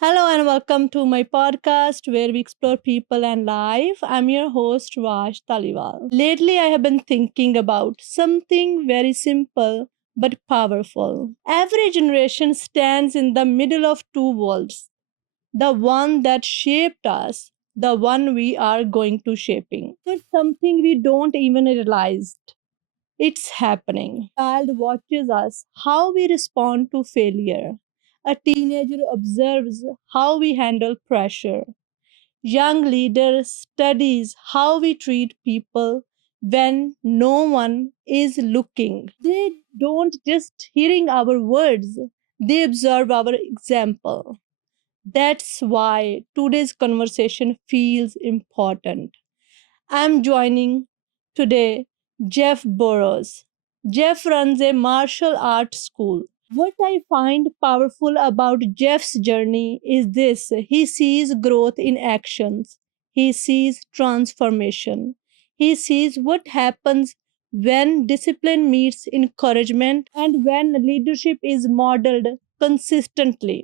Hello and welcome to my podcast where we explore people and life. I'm your host Raj Dhaliwal. Lately, I have been thinking about something very simple but powerful. Every generation stands in the middle of two worlds, the one that shaped us, the one we are going to shaping. It's something we don't even realize. It's happening. A child watches us how we respond to failure. A teenager observes how we handle pressure. Young leader studies how we treat people when no one is looking. They don't just hearing our words, they observe our example. That's why today's conversation feels important. I'm joining today Jeff Burroughs. Jeff runs a martial arts school. What I find powerful about Jeff's journey is this: he sees growth in actions, he sees transformation, he sees what happens when discipline meets encouragement and when leadership is modeled consistently.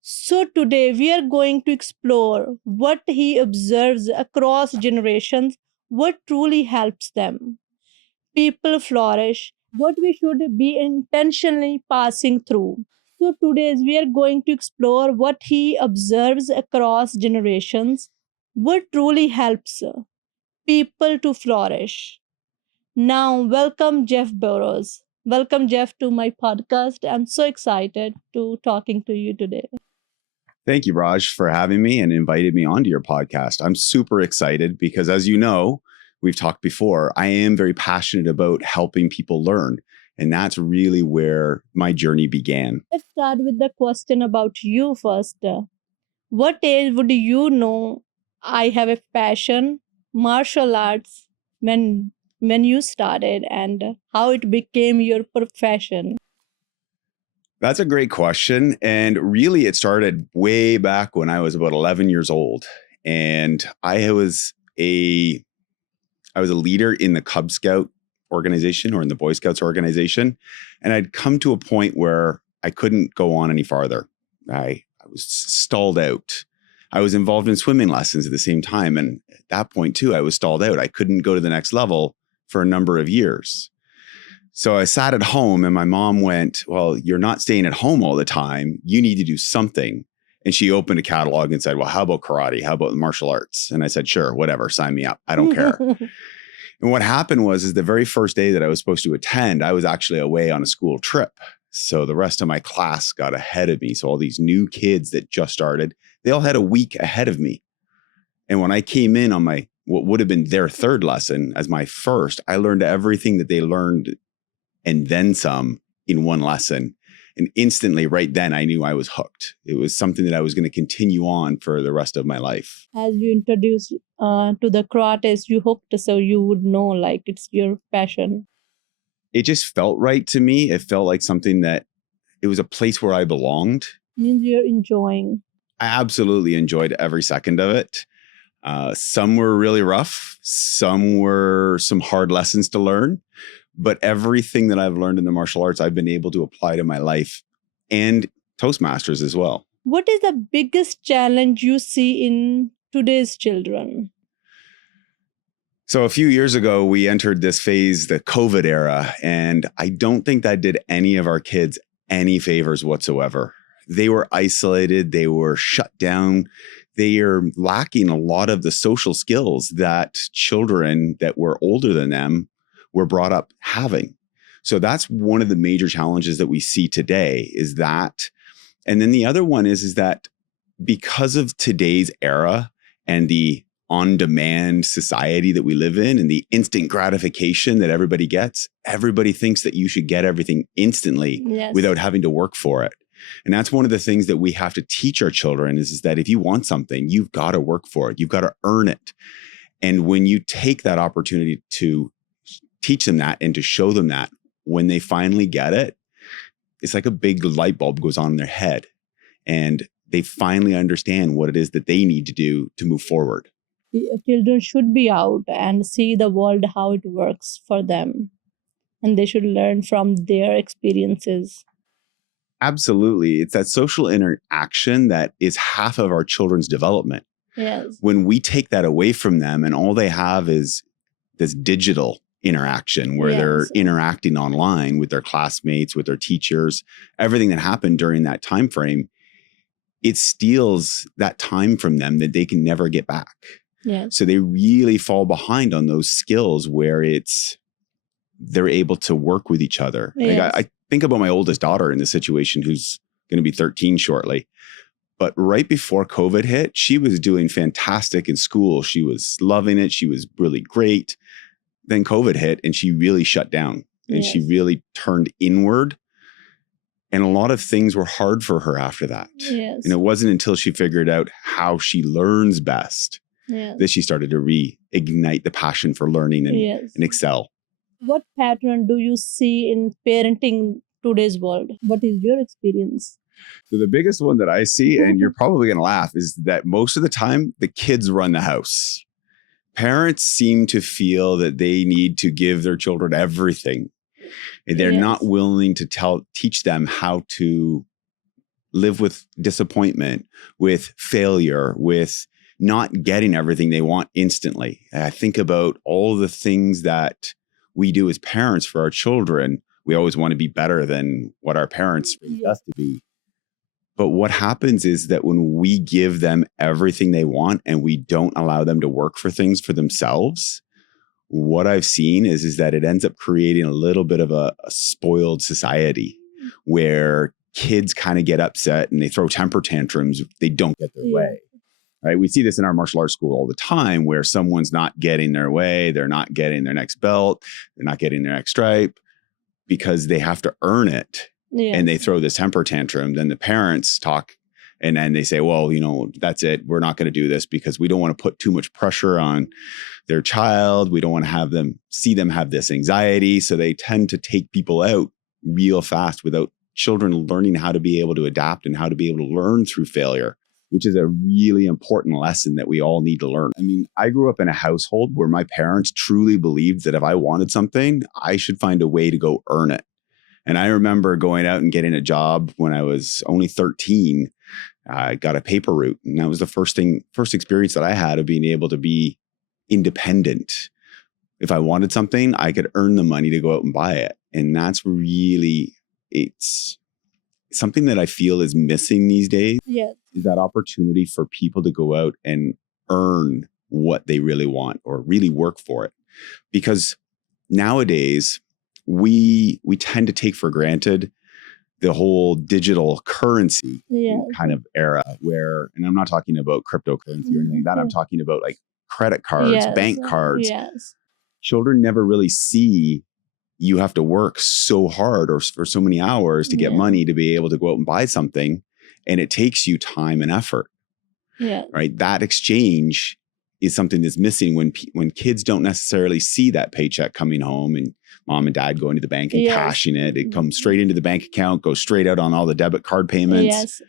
So, today we are going to explore what he observes across generations, what truly helps them. People flourish, what we should be intentionally passing through. So, today we are going to explore what he observes across generations, what truly helps people to flourish. Now, welcome Jeff Burrows. Welcome, Jeff, to my podcast. I'm so excited to talking to you today. Thank you, Raj, for having me and invited me onto your podcast. I'm super excited because, as you know, we've talked before, I am very passionate about helping people learn. And that's really where my journey began. Let's start with the question about you first. What age would you know I have a passion, martial arts, when you started and how it became your profession? That's a great question. And really, it started way back when I was about 11 years old. And I was a leader in the Cub Scout organization or in the Boy Scouts organization. And I'd come to a point where I couldn't go on any farther. I was stalled out. I was involved in swimming lessons at the same time. And at that point, too, I was stalled out. I couldn't go to the next level for a number of years. So I sat at home and my mom went, "Well, you're not staying at home all the time. You need to do something." And she opened a catalog and said, "Well, how about karate? How about martial arts?" And I said, "Sure, whatever, sign me up. I don't care." And what happened is the very first day that I was supposed to attend, I was actually away on a school trip. So the rest of my class got ahead of me. So all these new kids that just started, they all had a week ahead of me. And when I came in on my what would have been their third lesson as my first, I learned everything that they learned and then some in one lesson. And instantly, right then, I knew I was hooked. It was something that I was going to continue on for the rest of my life. As you introduced to the karate, you hooked, so you would know like it's your passion. It just felt right to me. It felt like something that it was a place where I belonged. Means you're enjoying. I absolutely enjoyed every second of it. Some were really rough. Some were some hard lessons to learn. But everything that I've learned in the martial arts, I've been able to apply to my life and Toastmasters as well. What is the biggest challenge you see in today's children? So a few years ago, we entered this phase, the COVID era, and I don't think that did any of our kids any favors whatsoever. They were isolated. They were shut down. They are lacking a lot of the social skills that children that were older than them were brought up having. So that's one of the major challenges that we see today is that. And then the other one is that because of today's era and the on-demand society that we live in and the instant gratification that everybody gets, everybody thinks that you should get everything instantly without having to work for it. And that's one of the things that we have to teach our children is that if you want something, you've got to work for it. You've got to earn it. And when you take that opportunity to teach them that and to show them that when they finally get it, it's like a big light bulb goes on in their head and they finally understand what it is that they need to do to move forward. Children should be out and see the world, how it works for them. And they should learn from their experiences. Absolutely. It's that social interaction that is half of our children's development. Yes. When we take that away from them and all they have is this digital interaction where they're interacting online with their classmates, with their teachers, everything that happened during that time frame, it steals that time from them that they can never get back. Yes. So they really fall behind on those skills where they're able to work with each other. Yes. Like I think about my oldest daughter in this situation who's going to be 13 shortly. But right before COVID hit, she was doing fantastic in school. She was loving it. She was really great. Then COVID hit and she really shut down and she really turned inward. And a lot of things were hard for her after that. Yes. And it wasn't until she figured out how she learns best that she started to reignite the passion for learning and excel. What pattern do you see in parenting today's world? What is your experience? So the biggest one that I see, and you're probably going to laugh, is that most of the time the kids run the house. Parents seem to feel that they need to give their children everything. And they're not willing to teach them how to live with disappointment, with failure, with not getting everything they want instantly. And I think about all the things that we do as parents for our children. We always want to be better than what our parents raised us to be. But what happens is that when we give them everything they want and we don't allow them to work for things for themselves, what I've seen is that it ends up creating a little bit of a spoiled society where kids kind of get upset and they throw temper tantrums if they don't get their way. Right? We see this in our martial arts school all the time where someone's not getting their way, they're not getting their next belt, they're not getting their next stripe because they have to earn it. And they throw this temper tantrum. Then the parents talk and then they say, well, that's it. We're not going to do this because we don't want to put too much pressure on their child. We don't want to see them have this anxiety. So they tend to take people out real fast without children learning how to be able to adapt and how to be able to learn through failure, which is a really important lesson that we all need to learn. I mean, I grew up in a household where my parents truly believed that if I wanted something, I should find a way to go earn it. And I remember going out and getting a job when I was only 13. I got a paper route. And that was the first experience that I had of being able to be independent. If I wanted something, I could earn the money to go out and buy it. And that's really, it's something that I feel is missing these days. Yes. Is that opportunity for people to go out and earn what they really want or really work for it. Because nowadays, we tend to take for granted the whole digital currency kind of era where, and I'm not talking about cryptocurrency or anything like that. I'm talking about like credit cards, bank cards. Children never really see you have to work so hard or for so many hours to get money to be able to go out and buy something. And it takes you time and effort. Right. That exchange is something that's missing when kids don't necessarily see that paycheck coming home and mom and dad going to the bank and cashing it. It comes straight into the bank account, goes straight out on all the debit card payments.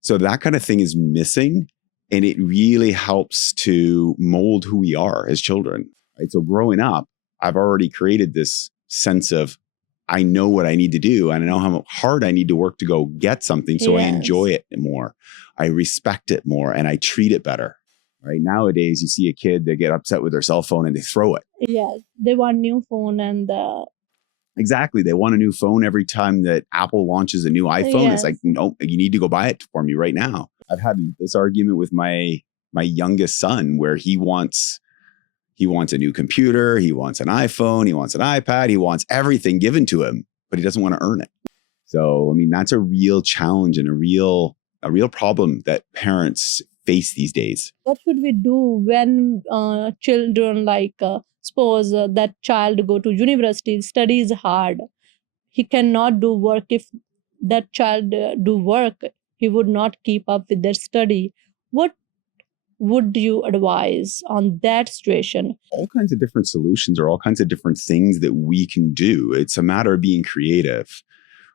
So that kind of thing is missing. And it really helps to mold who we are as children. Right? So growing up, I've already created this sense of, I know what I need to do. And I know how hard I need to work to go get something. So I enjoy it more. I respect it more and I treat it better. Right. Nowadays, you see a kid, they get upset with their cell phone and they throw it. Yes. They want new phone and exactly. They want a new phone every time that Apple launches a new iPhone. It's like, no, you need to go buy it for me right now. I've had this argument with my youngest son where he wants a new computer. He wants an iPhone. He wants an iPad. He wants everything given to him, but he doesn't want to earn it. So, I mean, that's a real challenge and a real problem that parents face these days. What should we do when children suppose that child go to university, studies hard. He cannot do work. If that child do work, he would not keep up with their study. What would you advise on that situation? All kinds of different solutions or all kinds of different things that we can do. It's a matter of being creative.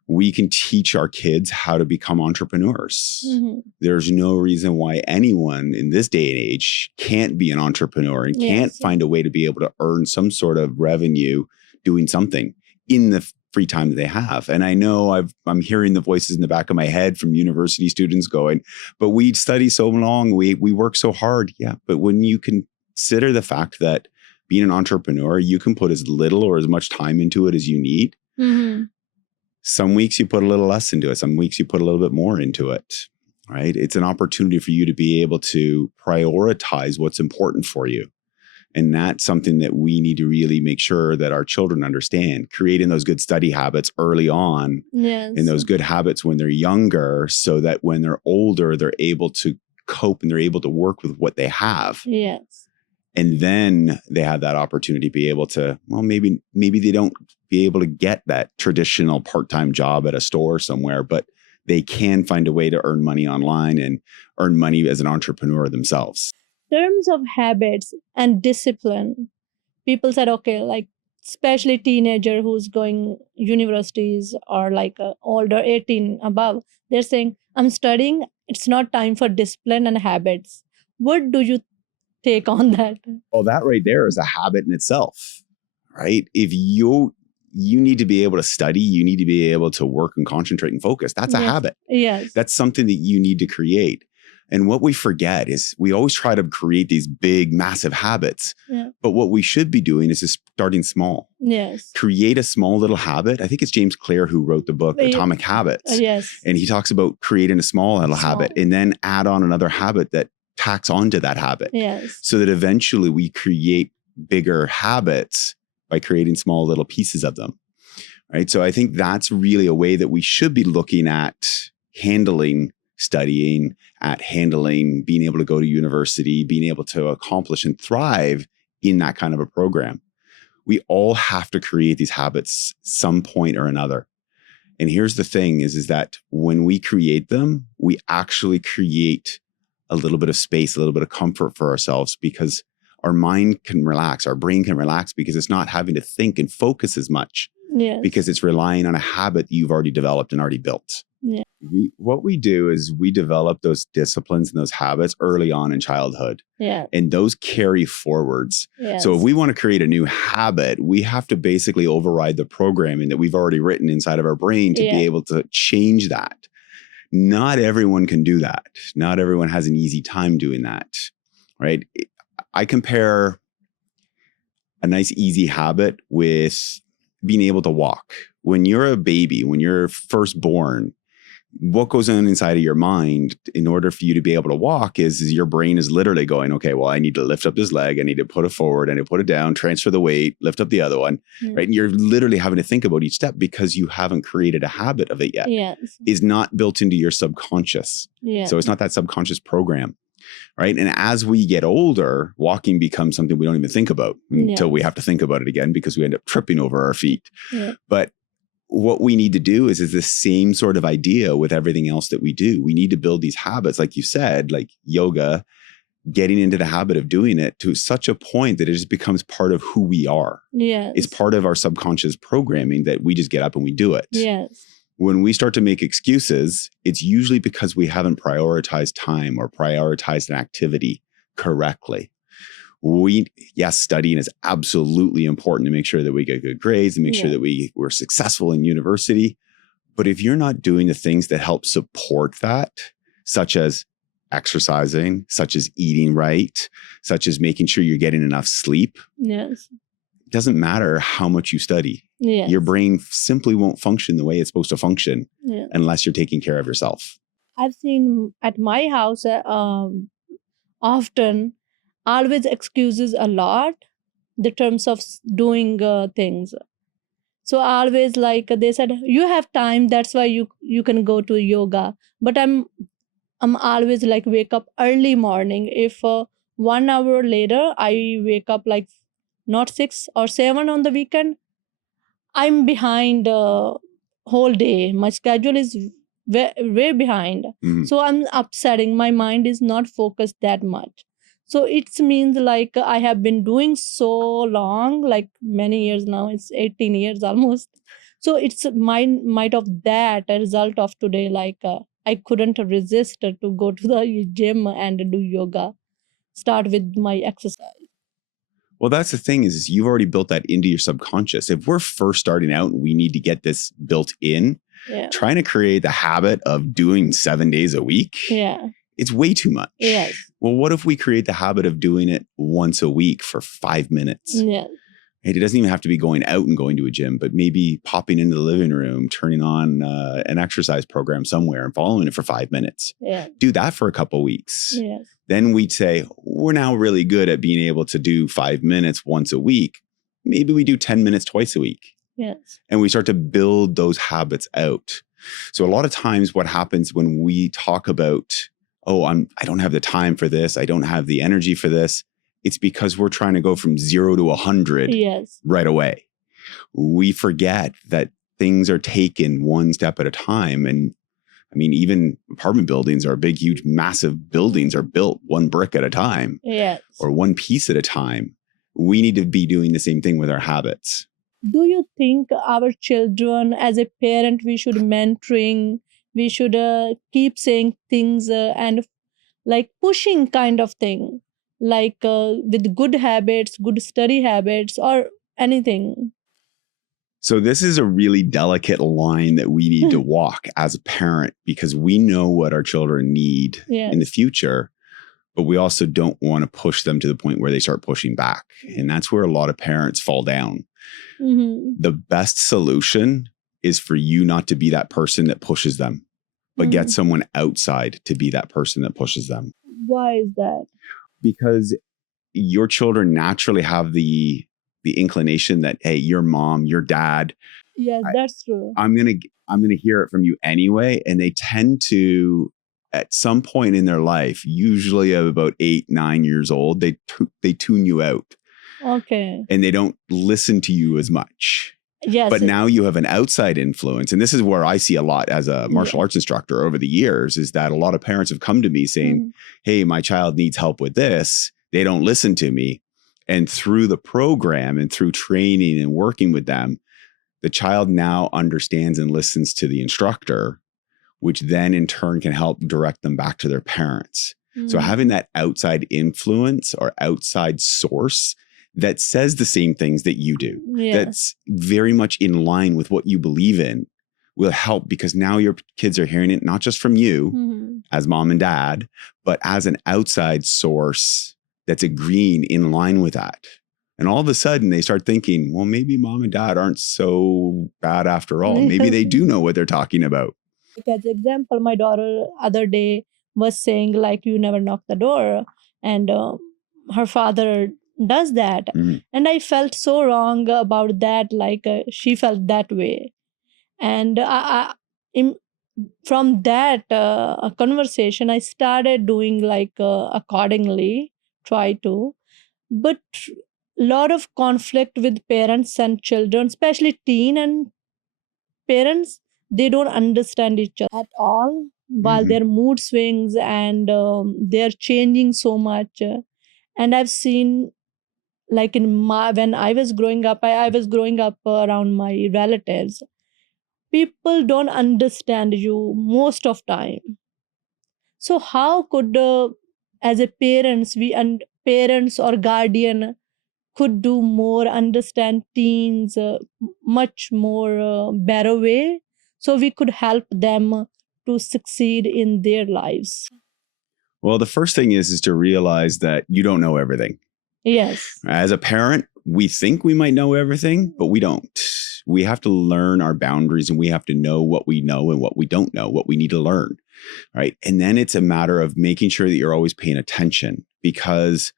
We can teach our kids how to become entrepreneurs. Mm-hmm. There's no reason why anyone in this day and age can't be an entrepreneur and can't find a way to be able to earn some sort of revenue doing something in the free time that they have. And I know I'm hearing the voices in the back of my head from university students going, but we study so long, we work so hard. Yeah, but when you consider the fact that being an entrepreneur, you can put as little or as much time into it as you need. Mm-hmm. Some weeks you put a little less into it. Some weeks you put a little bit more into it, right? It's an opportunity for you to be able to prioritize what's important for you. And that's something that we need to really make sure that our children understand, creating those good study habits early on. Yes. And those good habits when they're younger, so that when they're older, they're able to cope and they're able to work with what they have. Yes. And then they have that opportunity to be able to, well, maybe they don't be able to get that traditional part-time job at a store somewhere, but they can find a way to earn money online and earn money as an entrepreneur themselves. In terms of habits and discipline, people said, okay, like especially teenager who's going universities or like older 18 above, they're saying, I'm studying, it's not time for discipline and habits. What do you take on that? Well, that right there is a habit in itself, right? If you need to be able to study, you need to be able to work and concentrate and focus. That's a habit. Yes. That's something that you need to create. And what we forget is we always try to create these big, massive habits. Yeah. But what we should be doing is just starting small. Yes. Create a small little habit. I think it's James Clear who wrote the book Atomic Habits. Yes. And he talks about creating a small little habit and then add on another habit that tacks onto that habit. Yes. So that eventually we create bigger habits by creating small little pieces of them. Right. So I think that's really a way that we should be looking at handling studying, at handling being able to go to university, being able to accomplish and thrive in that kind of a program. We all have to create these habits some point or another. And here's the thing is that when we create them, we actually create a little bit of space, a little bit of comfort for ourselves, because our mind can relax, our brain can relax, because it's not having to think and focus as much. Yes. Because it's relying on a habit that you've already developed and already built. Yeah. What we do is we develop those disciplines and those habits early on in childhood. Yeah. And those carry forwards. Yes. So if we want to create a new habit, we have to basically override the programming that we've already written inside of our brain to be able to change that. Not everyone can do that. Not everyone has an easy time doing that, right? I compare a nice, easy habit with being able to walk. When you're a baby, when you're first born, what goes on inside of your mind in order for you to be able to walk is your brain is literally going, okay, well, I need to lift up this leg. I need to put it forward. I need to put it down, transfer the weight, lift up the other one, right? And you're literally having to think about each step because you haven't created a habit of it yet. Yes. It's not built into your subconscious. Yes. So it's not that subconscious program, right? And as we get older, walking becomes something we don't even think about until we have to think about it again because we end up tripping over our feet. Yeah. But what we need to do is the same sort of idea with everything else that we do. We need to build these habits, like you said, like yoga, getting into the habit of doing it to such a point that it just becomes part of who we are. Yes. It's part of our subconscious programming that we just get up and we do it. Yes. When we start to make excuses, it's usually because we haven't prioritized time or prioritized an activity correctly. Studying is absolutely important to make sure that we get good grades and make sure that we're successful in university. But if you're not doing the things that help support that, such as exercising, such as eating right, such as making sure you're getting enough sleep, yes, it doesn't matter how much you study. Yes. Your brain simply won't function the way it's supposed to function unless you're taking care of yourself. I've seen at my house often always excuses a lot the terms of doing things. So always like they said, you have time, that's why you can go to yoga. But I'm always like wake up early morning. If 1 hour later I wake up like not 6 or 7 on the weekend, I'm behind whole day. My schedule is way behind. Mm-hmm. So I'm upsetting. My mind is not focused that much. So it means like I have been doing so long, like many years now, it's 18 years almost. So it's might of that a result of today, like I couldn't resist to go to the gym and do yoga, start with my exercise. Well, that's the thing is you've already built that into your subconscious. If we're first starting out and we need to get this built in, trying to create the habit of doing 7 days a week, it's way too much. Yes. Well, what if we create the habit of doing it once a week for 5 minutes? Yes. It doesn't even have to be going out and going to a gym, but maybe popping into the living room, turning on an exercise program somewhere and following it for 5 minutes. Yeah. Do that for a couple of weeks. Yes. Then we'd say, we're now really good at being able to do 5 minutes once a week. Maybe we do 10 minutes twice a week. Yes. And we start to build those habits out. So a lot of times what happens when we talk about, I don't have the time for this, I don't have the energy for this, it's because we're trying to go from 0 to 100 right away. We forget that things are taken one step at a time. And I mean, even apartment buildings are big, huge, massive buildings are built one brick at a time or one piece at a time. We need to be doing the same thing with our habits. Do you think our children, as a parent, we should mentoring, we should keep saying things and like pushing kind of thing, like with good habits, good study habits or anything? So this is a really delicate line that we need to walk as a parent because we know what our children need in the future, but we also don't want to push them to the point where they start pushing back. And that's where a lot of parents fall down. Mm-hmm. The best solution is for you not to be that person that pushes them, but get someone outside to be that person that pushes them. Why is that? Because your children naturally have the inclination that, hey, your mom, your dad. Yes, that's true. I'm gonna hear it from you anyway. And they tend to, at some point in their life, usually at about 8, 9 years old, they tune you out. Okay. And they don't listen to you as much. Yes. But now you have an outside influence. And this is where I see a lot as a martial arts instructor over the years, is that a lot of parents have come to me saying, hey, my child needs help with this. They don't listen to me. And through the program and through training and working with them, the child now understands and listens to the instructor, which then in turn can help direct them back to their parents. So having that outside influence or outside source that says the same things that you do, that's very much in line with what you believe in, will help, because now your kids are hearing it not just from you as mom and dad, but as an outside source that's agreeing in line with that. And all of a sudden they start thinking, well, maybe mom and dad aren't so bad after all. Maybe they do know what they're talking about. As example, my daughter other day was saying like, you never knock the door. And her father does that. And I felt so wrong about that. Like she felt that way. And from that conversation, I started doing like accordingly, try to. But lot of conflict with parents and children, especially teen and parents, they don't understand each other at all, while their mood swings and they're changing so much. And I've seen, like when I was growing up, I was growing up around my relatives. People don't understand you most of time. So how could, as a parents, parents or guardian could do more, understand teens much more better way, so we could help them to succeed in their lives? Well, the first thing is to realize that you don't know everything. Yes. As a parent, we think we might know everything, but we don't. We have to learn our boundaries, and we have to know what we know and what we don't know, what we need to learn, right? And then it's a matter of making sure that you're always paying attention, because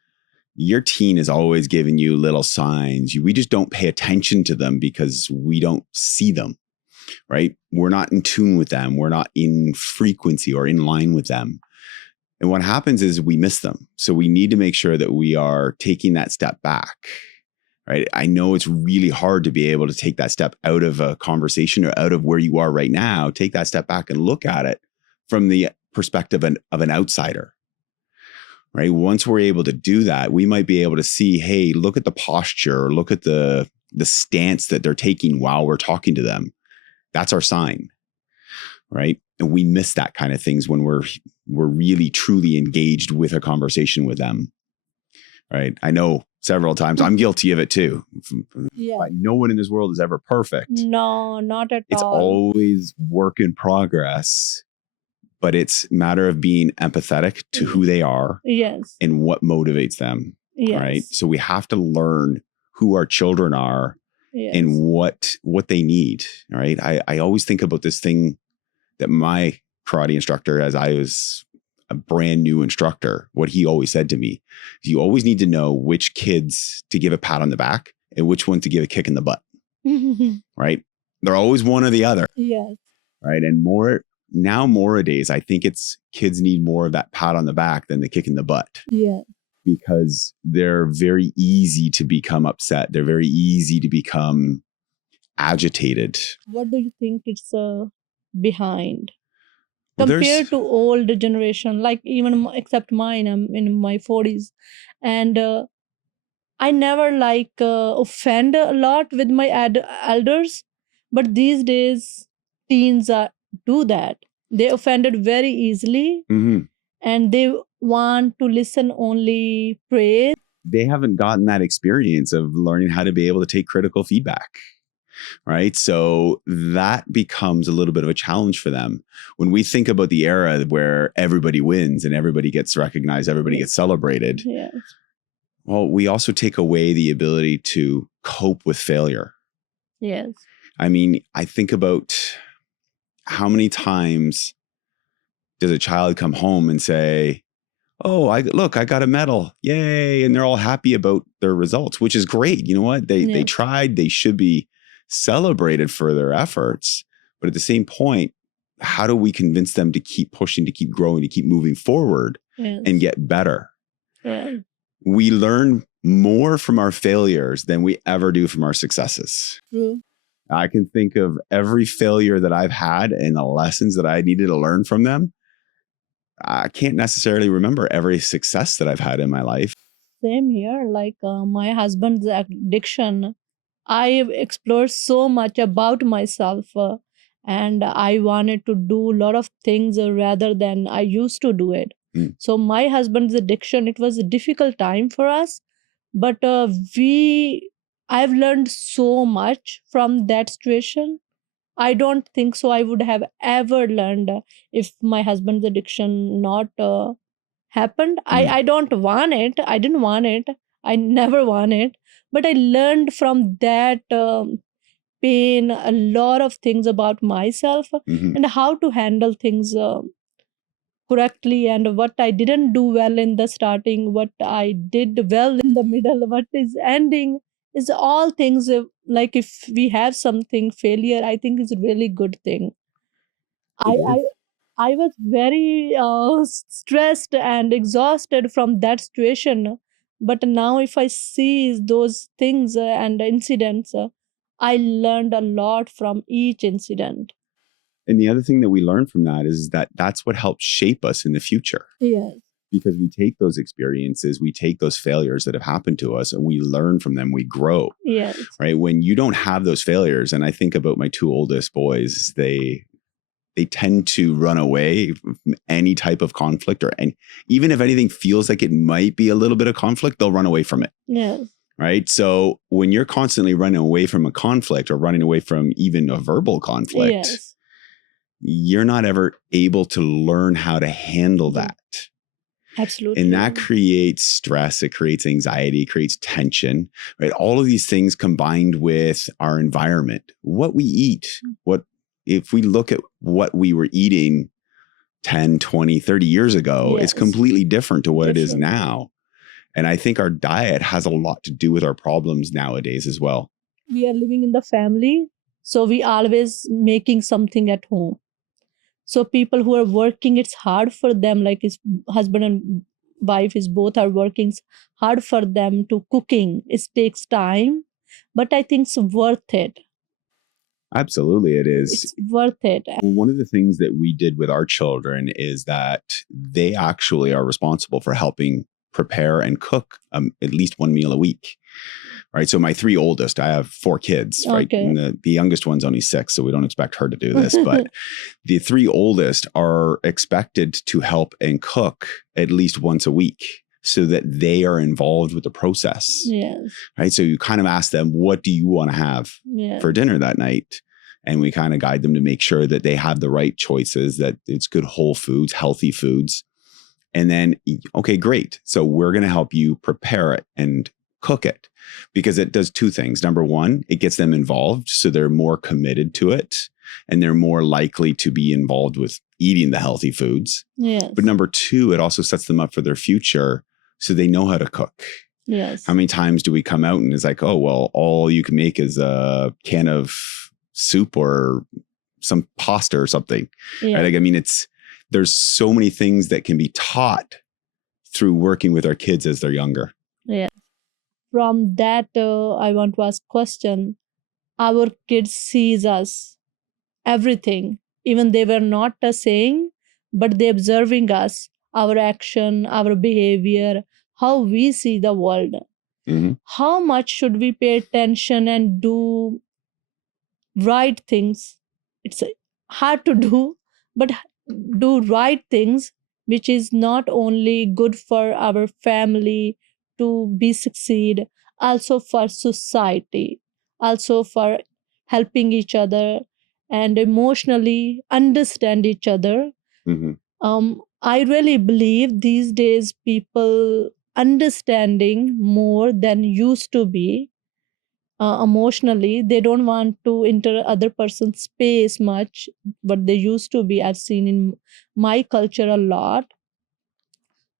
your teen is always giving you little signs. We just don't pay attention to them because we don't see them, right? We're not in tune with them. We're not in frequency or in line with them. And what happens is we miss them. So we need to make sure that we are taking that step back, right? I know it's really hard to be able to take that step out of a conversation or out of where you are right now, take that step back and look at it from the perspective of an outsider, right? Once we're able to do that, we might be able to see, hey, look at the posture, look at the stance that they're taking while we're talking to them. That's our sign, right? And we miss that kind of things when we're really truly engaged with a conversation with them, right? I know several times. I'm guilty of it too. Yeah. But no one in this world is ever perfect. No, not at It's all. always work in progress, but it's a matter of being empathetic to who they are Yes. and what motivates them. Yes. Right. So we have to learn who our children are Yes. and what they need. Right. I always think about this thing that my karate instructor, as I was a brand new instructor, what he always said to me, you always need to know which kids to give a pat on the back and which one to give a kick in the butt. Right. They're always one or the other. Yes. Right. And nowadays, I think it's kids need more of that pat on the back than the kick in the butt. Yeah. Because they're very easy to become upset. They're very easy to become agitated. What do you think it's behind? Well, Compared to old generation, like even except mine, I'm in my 40s. And I never offend a lot with my elders. But these days, teens do that. They offended very easily. Mhm. And they want to listen only praise. They haven't gotten that experience of learning how to be able to take critical feedback. Right. So that becomes a little bit of a challenge for them. When we think about the era where everybody wins and everybody gets recognized, everybody gets celebrated. Yes. Well, we also take away the ability to cope with failure. Yes. I mean, I think about how many times does a child come home and say, oh, I got a medal. Yay. And they're all happy about their results, which is great. You know what? They tried. They should be celebrated for their efforts. But at the same point, how do we convince them to keep pushing, to keep growing, to keep moving forward and get better? Yeah. We learn more from our failures than we ever do from our successes. True. I can think of every failure that I've had and the lessons that I needed to learn from them. I can't necessarily remember every success that I've had in my life. Same here. Like my husband's addiction, I explored so much about myself and I wanted to do a lot of things rather than I used to do it. So my husband's addiction, it was a difficult time for us, but I've learned so much from that situation. I don't think so I would have ever learned if my husband's addiction not happened. I don't want it. I didn't want it. I never want it. But I learned from that pain a lot of things about myself and how to handle things correctly, and what I didn't do well in the starting, what I did well in the middle, what is ending, is all things like if we have something failure, I think is a really good thing. I was very stressed and exhausted from that situation. But now, if I see those things and incidents, I learned a lot from each incident. And the other thing that we learn from that is that that's what helps shape us in the future. Yes. Because we take those experiences, we take those failures that have happened to us and we learn from them, we grow. Yes. Right. When you don't have those failures, and I think about my two oldest boys, they tend to run away from any type of conflict, and even if anything feels like it might be a little bit of conflict, they'll run away from it. Yes. Right. So when you're constantly running away from a conflict or running away from even a verbal conflict, Yes. You're not ever able to learn how to handle that. Absolutely. And that creates stress, it creates anxiety, it creates tension, right? All of these things combined with our environment, what we eat, if we look at what we were eating 10, 20, 30 years ago, it's completely different to what it is now. And I think our diet has a lot to do with our problems nowadays as well. We are living in the family, so we always making something at home. So people who are working, it's hard for them, like his husband and wife is both are working, it's hard for them to cooking. It takes time, but I think it's worth it. Absolutely, it is. It's worth it. One of the things that we did with our children is that they actually are responsible for helping prepare and cook at least one meal a week. Right. So my three oldest, I have 4 kids, right? Okay. And the youngest one's only 6, so we don't expect her to do this. But the 3 oldest are expected to help and cook at least once a week. so that they are involved with the process. Yes. Right. So you kind of ask them, what do you want to have for dinner that night? And we kind of guide them to make sure that they have the right choices, that it's good whole foods, healthy foods. And then, okay, great. So we're going to help you prepare it and cook it, because it does two things. Number one, it gets them involved, so they're more committed to it and they're more likely to be involved with eating the healthy foods. Yes. But number two, it also sets them up for their future, so they know how to cook. Yes. How many times do we come out and it's like, oh, well, all you can make is a can of soup or some pasta or something. Yeah. Right? Like, I mean, there's so many things that can be taught through working with our kids as they're younger. Yeah. From that, I want to ask question. Our kids sees us, everything, even they were not saying, but they observing us, our action, our behavior, how we see the world. Mm-hmm. How much should we pay attention and do right things? It's hard to do, but do right things, which is not only good for our family to be succeed, also for society, also for helping each other and emotionally understand each other. Mm-hmm. I really believe these days people understanding more than used to be. Emotionally, they don't want to enter other person's space much, but they used to be. I've seen in my culture a lot.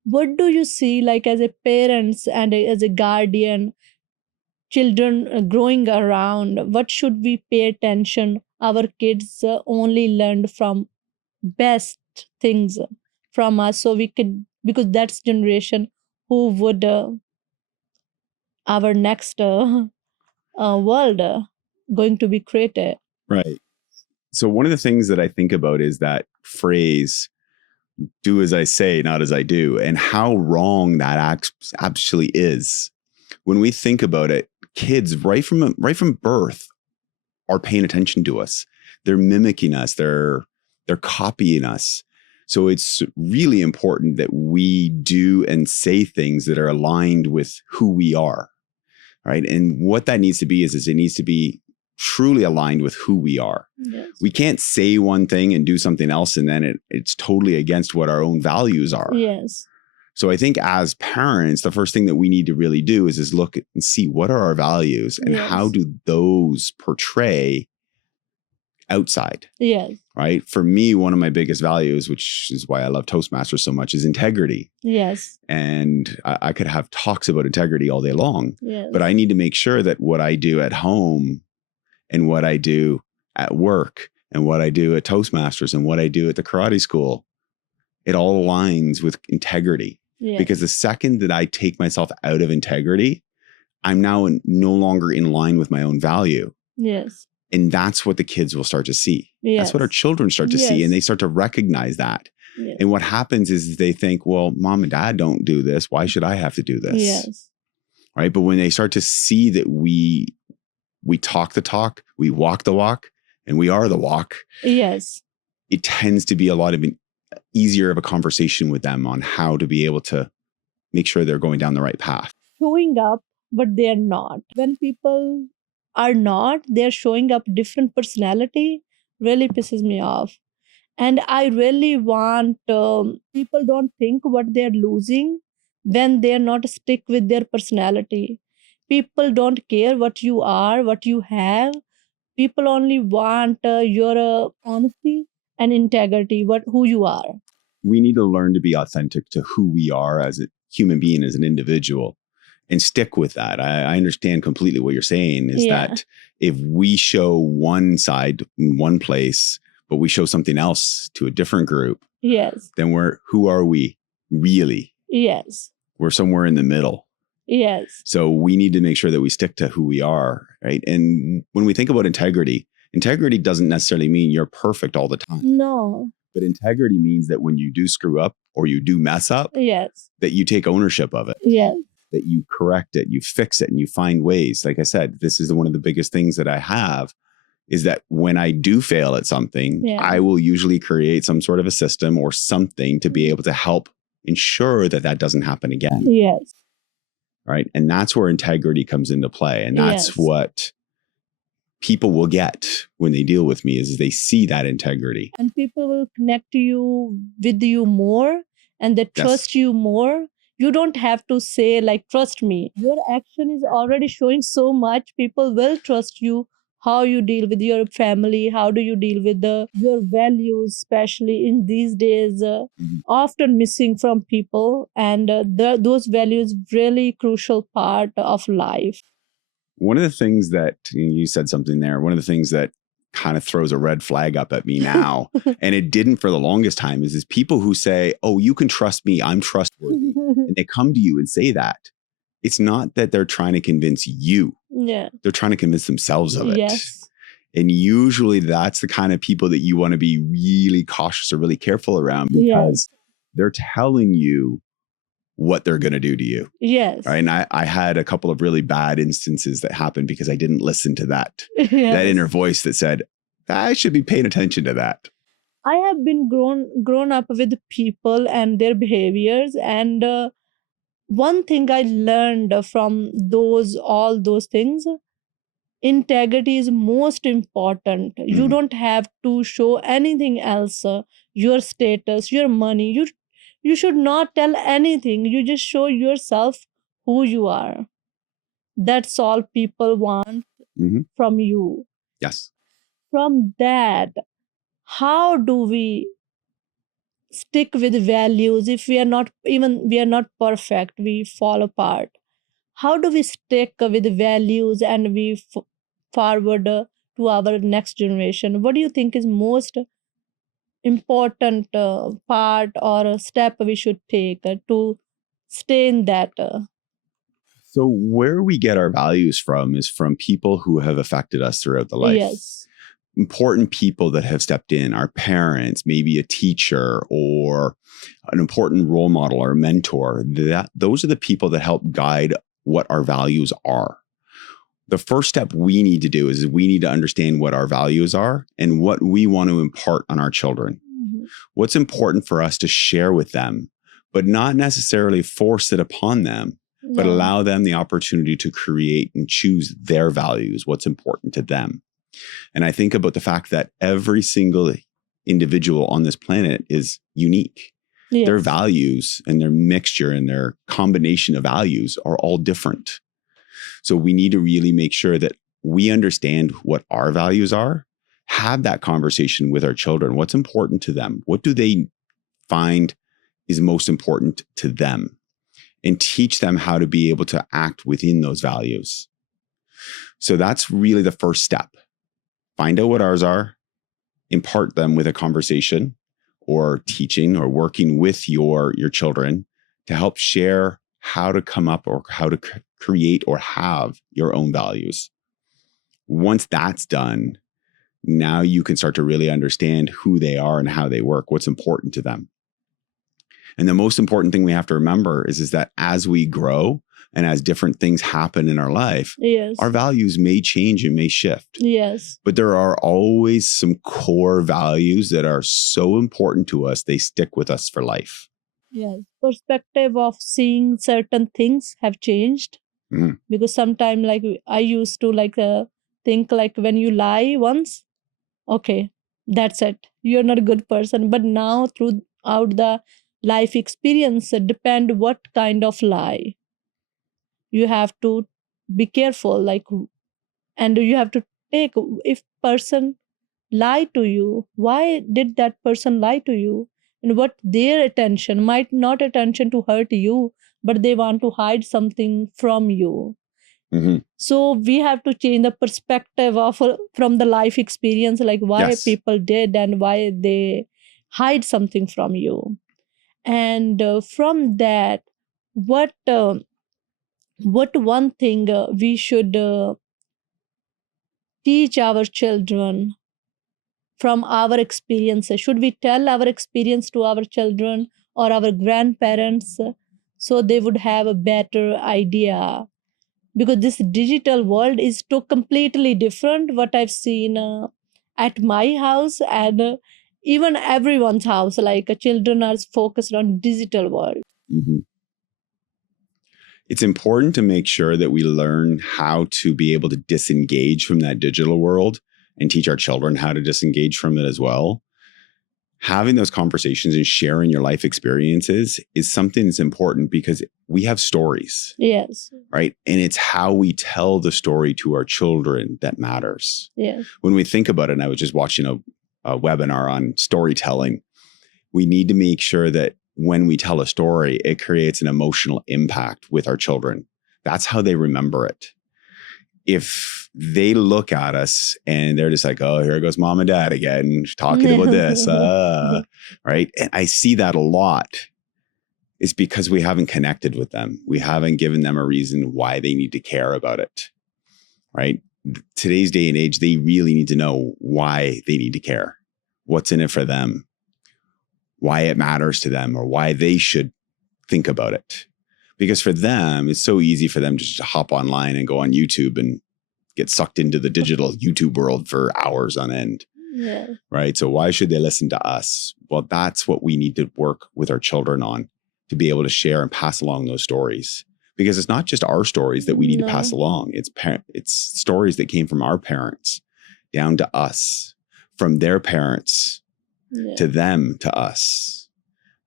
What do you see, like as a parents and as a guardian, children growing around? What should we pay attention? Our kids only learned from best things from us, so we could, because that's generation who would our next world going to be created. Right. So one of the things that I think about is that phrase, do as I say, not as I do, and how wrong that actually is. When we think about it, kids right from birth are paying attention to us. They're mimicking us. They're copying us. So it's really important that we do and say things that are aligned with who we are. Right. And what that needs to be is it needs to be truly aligned with who we are. Yes. We can't say one thing and do something else, and then it's totally against what our own values are. Yes. So I think as parents, the first thing that we need to really do is look and see what are our values and Yes. how do those portray outside. Yes. Right. For me, one of my biggest values, which is why I love Toastmasters so much, is integrity. Yes. And I could have talks about integrity all day long, Yes. but I need to make sure that what I do at home and what I do at work and what I do at Toastmasters and what I do at the karate school, it all aligns with integrity. Yes. Because the second that I take myself out of integrity, I'm now no longer in line with my own value. Yes. And that's what the kids will start to see. Yes. That's what our children start to see. Yes. And they start to recognize that. Yes. And what happens is they think, well, mom and dad don't do this. Why should I have to do this? Yes. Right. But when they start to see that we talk the talk, we walk the walk, and we are the walk. Yes. It tends to be a lot of easier of a conversation with them on how to be able to make sure they're going down the right path. Showing up, but they're not. When people are not, they're showing up different personality, really pisses me off. And I really want people don't think what they're losing when they're not stick with their personality. People don't care what you are, what you have. People only want your honesty and integrity, who you are. We need to learn to be authentic to who we are as a human being, as an individual, and stick with that. I understand completely what you're saying is that if we show one side in one place, but we show something else to a different group, yes, then who are we really? Yes. We're somewhere in the middle. Yes. So we need to make sure that we stick to who we are, right? And when we think about integrity doesn't necessarily mean you're perfect all the time. No. But integrity means that when you do screw up or you do mess up, yes, that you take ownership of it. Yes. That you correct it, you fix it, and you find ways. Like I said, this is one of the biggest things that I have is that when I do fail at something, I will usually create some sort of a system or something to be able to help ensure that that doesn't happen again. Yes. Right. And that's where integrity comes into play. And that's Yes. what people will get when they deal with me is they see that integrity. And people will connect to you with you more and they trust you more. You don't have to say like trust me. Your action is already showing so much. People will trust you. How you deal with your family, how do you deal with your values, especially in these days, often missing from people. And those values really crucial part of life. One of the things that you said something there, one of the things that kind of throws a red flag up at me now, and it didn't for the longest time, is people who say, oh, you can trust me, I'm trustworthy. And they come to you and say that. It's not that they're trying to convince you. Yeah. They're trying to convince themselves of it. Yes. And usually that's the kind of people that you want to be really cautious or really careful around because they're telling you what they're going to do to you. Yes. Right. And I had a couple of really bad instances that happened because I didn't listen to that inner voice that said, I should be paying attention to that. I have been grown up with people and their behaviors. And one thing I learned from all those things, integrity is most important. You don't have to show anything else, your status, your money. You should not tell anything. You just show yourself who you are. That's all people want from you. Yes. From that, how do we stick with values if we are not perfect, we fall apart? How do we stick with values and we forward to our next generation? What do you think is most important part or a step we should take to stay in that? So where we get our values from is from people who have affected us throughout the life. Yes. Important people that have stepped in, our parents, maybe a teacher or an important role model or mentor. Those are the people that help guide what our values are. The first step we need to do is we need to understand what our values are and what we want to impart on our children. What's important for us to share with them, but not necessarily force it upon them, but allow them the opportunity to create and choose their values, what's important to them. And I think about the fact that every single individual on this planet is unique. Yes. Their values and their mixture and their combination of values are all different. So we need to really make sure that we understand what our values are, have that conversation with our children. What's important to them? What do they find is most important to them? And teach them how to be able to act within those values. So that's really the first step. Find out what ours are, impart them with a conversation or teaching or working with your children to help share how to come up or how to create or have your own values. Once that's done, now you can start to really understand who they are and how they work, what's important to them. And the most important thing we have to remember is that as we grow and as different things happen in our life, our values may change and may shift. Yes. But there are always some core values that are so important to us, they stick with us for life. Yes. Perspective of seeing certain things have changed. Because sometimes like I used to think like when you lie once, okay, that's it. You're not a good person. But now throughout the life experience, depend what kind of lie. You have to be careful, and you have to take, if person lie to you, why did that person lie to you? And what their attention, might not attention to hurt you, but they want to hide something from you. So we have to change the perspective from the life experience, like why people did and why they hide something from you. And from that, what one thing we should teach our children from our experiences? Should we tell our experience to our children or our grandparents so they would have a better idea? Because this digital world is completely different what I've seen at my house and even everyone's house, like children are focused on digital world. Mhm. It's important to make sure that we learn how to be able to disengage from that digital world and teach our children how to disengage from it as well. Having those conversations and sharing your life experiences is something that's important because we have stories, Yes. right? And it's how we tell the story to our children that matters. Yes. When we think about it, and I was just watching a webinar on storytelling, we need to make sure that when we tell a story, it creates an emotional impact with our children. That's how they remember it. If they look at us and they're just like, oh, here goes mom and dad again, talking about this, right? And I see that a lot. It's because we haven't connected with them. We haven't given them a reason why they need to care about it, right? Today's day and age, they really need to know why they need to care, what's in it for them, why it matters to them, or why they should think about it. Because for them, it's so easy for them to just hop online and go on YouTube and get sucked into the digital YouTube world for hours on end. Yeah. Right? So why should they listen to us? Well, that's what we need to work with our children on, to be able to share and pass along those stories. Because it's not just our stories that we need to pass along. It's stories that came from our parents down to us, from their parents to them, to us,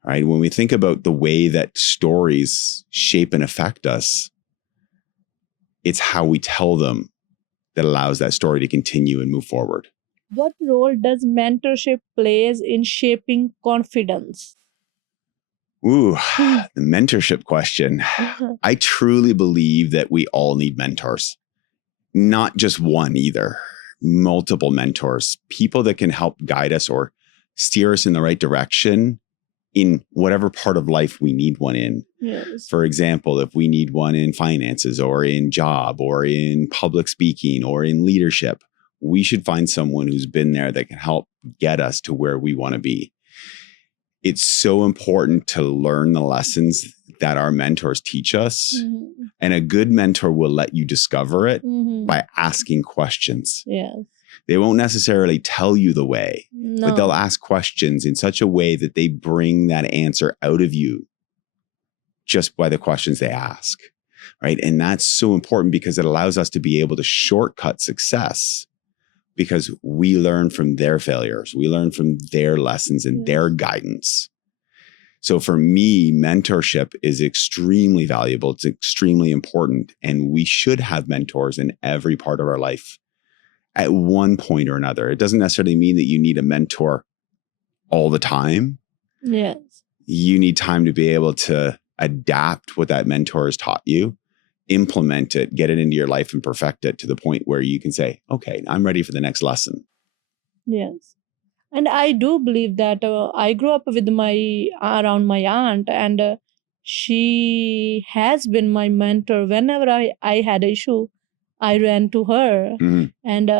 right? When we think about the way that stories shape and affect us, it's how we tell them that allows that story to continue and move forward. What role does mentorship plays in shaping confidence? Ooh, the mentorship question. I truly believe that we all need mentors, not just one either, multiple mentors, people that can help guide us or steer us in the right direction in whatever part of life we need one in. Yes. For example, if we need one in finances or in job or in public speaking or in leadership, we should find someone who's been there that can help get us to where we want to be. It's so important to learn the lessons that our mentors teach us. Mm-hmm. And a good mentor will let you discover it by asking questions. Yes. They won't necessarily tell you the way, but they'll ask questions in such a way that they bring that answer out of you just by the questions they ask, right? And that's so important because it allows us to be able to shortcut success because we learn from their failures. We learn from their lessons and their guidance. So for me, mentorship is extremely valuable. It's extremely important. And we should have mentors in every part of our life at one point or another. It doesn't necessarily mean that you need a mentor all the time. Yes. You need time to be able to adapt what that mentor has taught you, implement it, get it into your life and perfect it to the point where you can say, okay, I'm ready for the next lesson. Yes. And I do believe that I grew up with around my aunt, and she has been my mentor. Whenever I had an issue, I ran to her and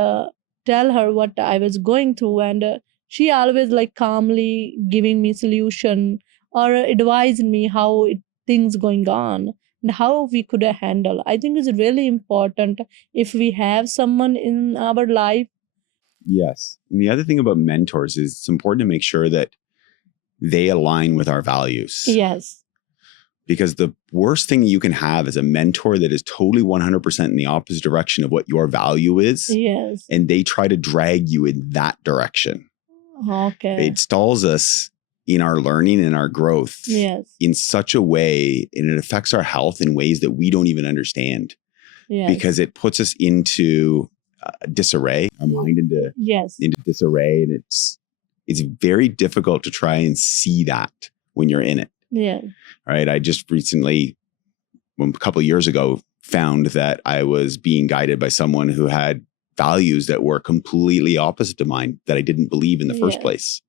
tell her what I was going through. And she always like calmly giving me solution or advising me how things going on and how we could handle. I think it's really important if we have someone in our life. Yes. And the other thing about mentors is it's important to make sure that they align with our values. Yes. Because the worst thing you can have is a mentor that is totally 100% in the opposite direction of what your value is. Yes. And they try to drag you in that direction. Okay. It stalls us in our learning and our growth in such a way, and it affects our health in ways that we don't even understand. Because it puts us into disarray, our mind into disarray. And it's very difficult to try and see that when you're in it. Yeah. Right. I just recently, a couple of years ago, found that I was being guided by someone who had values that were completely opposite to mine that I didn't believe in the first place.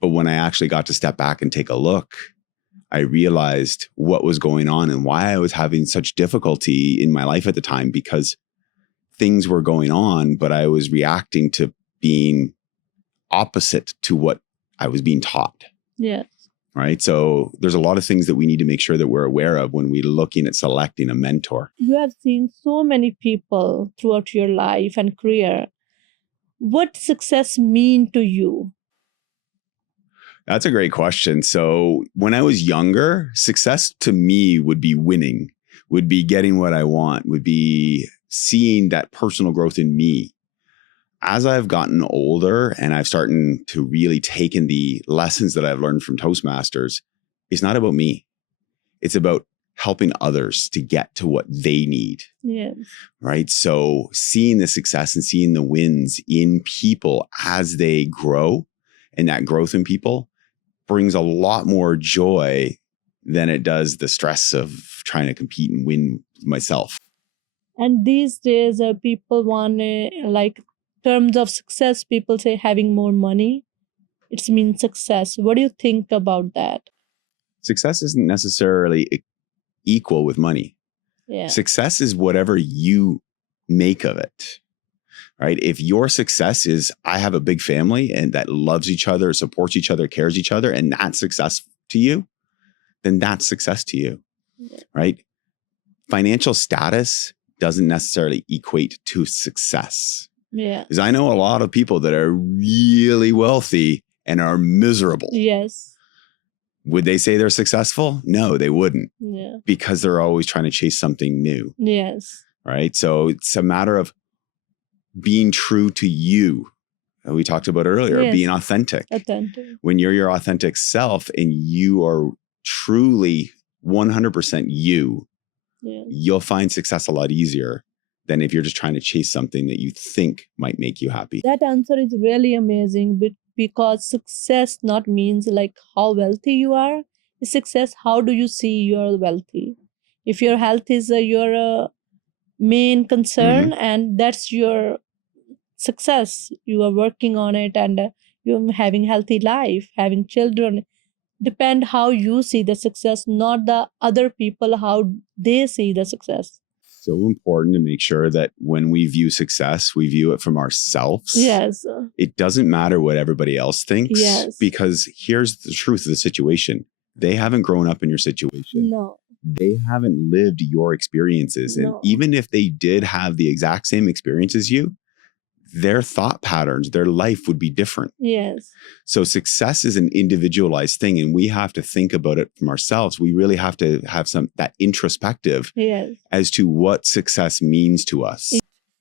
But when I actually got to step back and take a look, I realized what was going on and why I was having such difficulty in my life at the time, because things were going on, but I was reacting to being opposite to what I was being taught. Yes. Right. So there's a lot of things that we need to make sure that we're aware of when we're looking at selecting a mentor. You have seen so many people throughout your life and career. What success mean to you? That's a great question. So when I was younger, success to me would be winning, would be getting what I want, would be seeing that personal growth in me. As I've gotten older and I've started to really take in the lessons that I've learned from Toastmasters, it's not about me. It's about helping others to get to what they need. Yes. Right. So seeing the success and seeing the wins in people as they grow, and that growth in people brings a lot more joy than it does the stress of trying to compete and win myself. And these days, people want, like, terms of success, people say having more money, it means success. What do you think about that? Success isn't necessarily equal with money. Yeah. Success is whatever you make of it. Right? If your success is, I have a big family and that loves each other, supports each other, cares each other, and that's success to you, then that's success to you. Yeah. Right? Financial status doesn't necessarily equate to success. Yeah. Because I know a lot of people that are really wealthy and are miserable. Yes. Would they say they're successful? No, they wouldn't. Yeah. Because they're always trying to chase something new. Yes. Right? So it's a matter of being true to you. We talked about earlier, Yes. being authentic. Authentic. When you're your authentic self and you are truly 100% you, Yeah. you'll find success a lot easier than if you're just trying to chase something that you think might make you happy. That answer is really amazing, because success not means like how wealthy you are. It's success, how do you see you're wealthy? If your health is your main concern, and that's your success, you are working on it, and you're having healthy life, having children, depend how you see the success, not the other people how they see the success. So important to make sure that when we view success, we view it from ourselves. Yes. It doesn't matter what everybody else thinks. Yes. Because here's the truth of the situation. They haven't grown up in your situation. No. They haven't lived your experiences. And No. even if they did have the exact same experience as you, their thought patterns, their life would be different. Yes. So success is an individualized thing, and we have to think about it from ourselves. We really have to have that introspective Yes. as to what success means to us.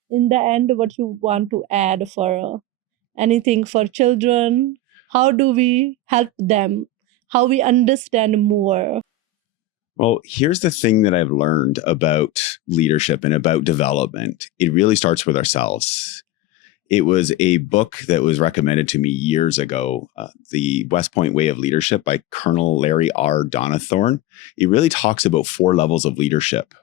In the end, what you want to add for anything for children? How do we help them? How we understand more? Well, here's the thing that I've learned about leadership and about development. It really starts with ourselves. It was a book that was recommended to me years ago, The West Point Way of Leadership by Colonel Larry R. Donathorn. It really talks about 4 levels of leadership.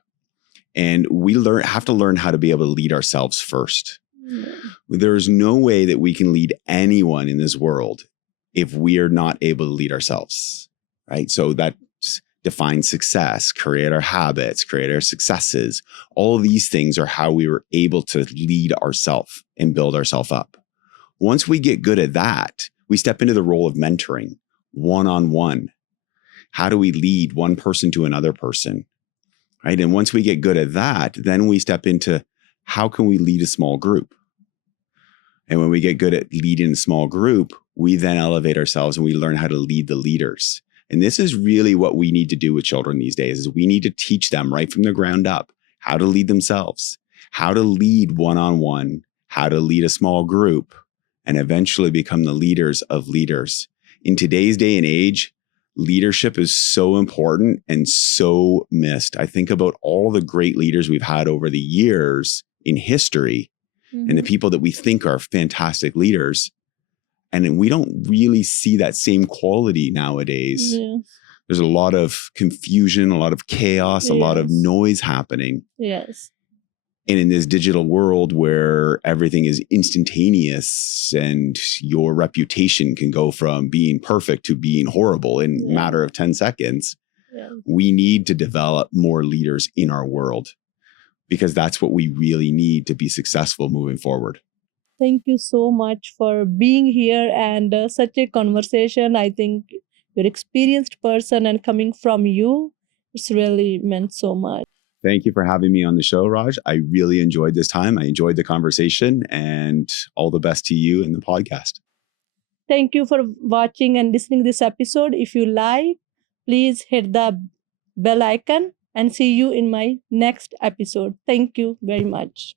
And we have to learn how to be able to lead ourselves first. Yeah. There is no way that we can lead anyone in this world if we are not able to lead ourselves, right? So that define success, create our habits, create our successes. All of these things are how we were able to lead ourselves and build ourselves up. Once we get good at that, we step into the role of mentoring, one-on-one. How do we lead one person to another person, right? And once we get good at that, then we step into how can we lead a small group? And when we get good at leading a small group, we then elevate ourselves and we learn how to lead the leaders. And this is really what we need to do with children these days, is we need to teach them right from the ground up how to lead themselves, how to lead one-on-one, how to lead a small group, and eventually become the leaders of leaders. In today's day and age, leadership is so important and so missed. I think about all the great leaders we've had over the years in history, and the people that we think are fantastic leaders. And we don't really see that same quality nowadays. Yeah. There's a lot of confusion, a lot of chaos, a lot of Yes. noise happening. Yes. And in this digital world where everything is instantaneous and your reputation can go from being perfect to being horrible in a matter of 10 seconds, we need to develop more leaders in our world, because that's what we really need to be successful moving forward. Thank you so much for being here and such a conversation. I think you're an experienced person, and coming from you, it's really meant so much. Thank you for having me on the show, Raj. I really enjoyed this time. I enjoyed the conversation, and all the best to you in the podcast. Thank you for watching and listening this episode. If you like, please hit the bell icon and see you in my next episode. Thank you very much.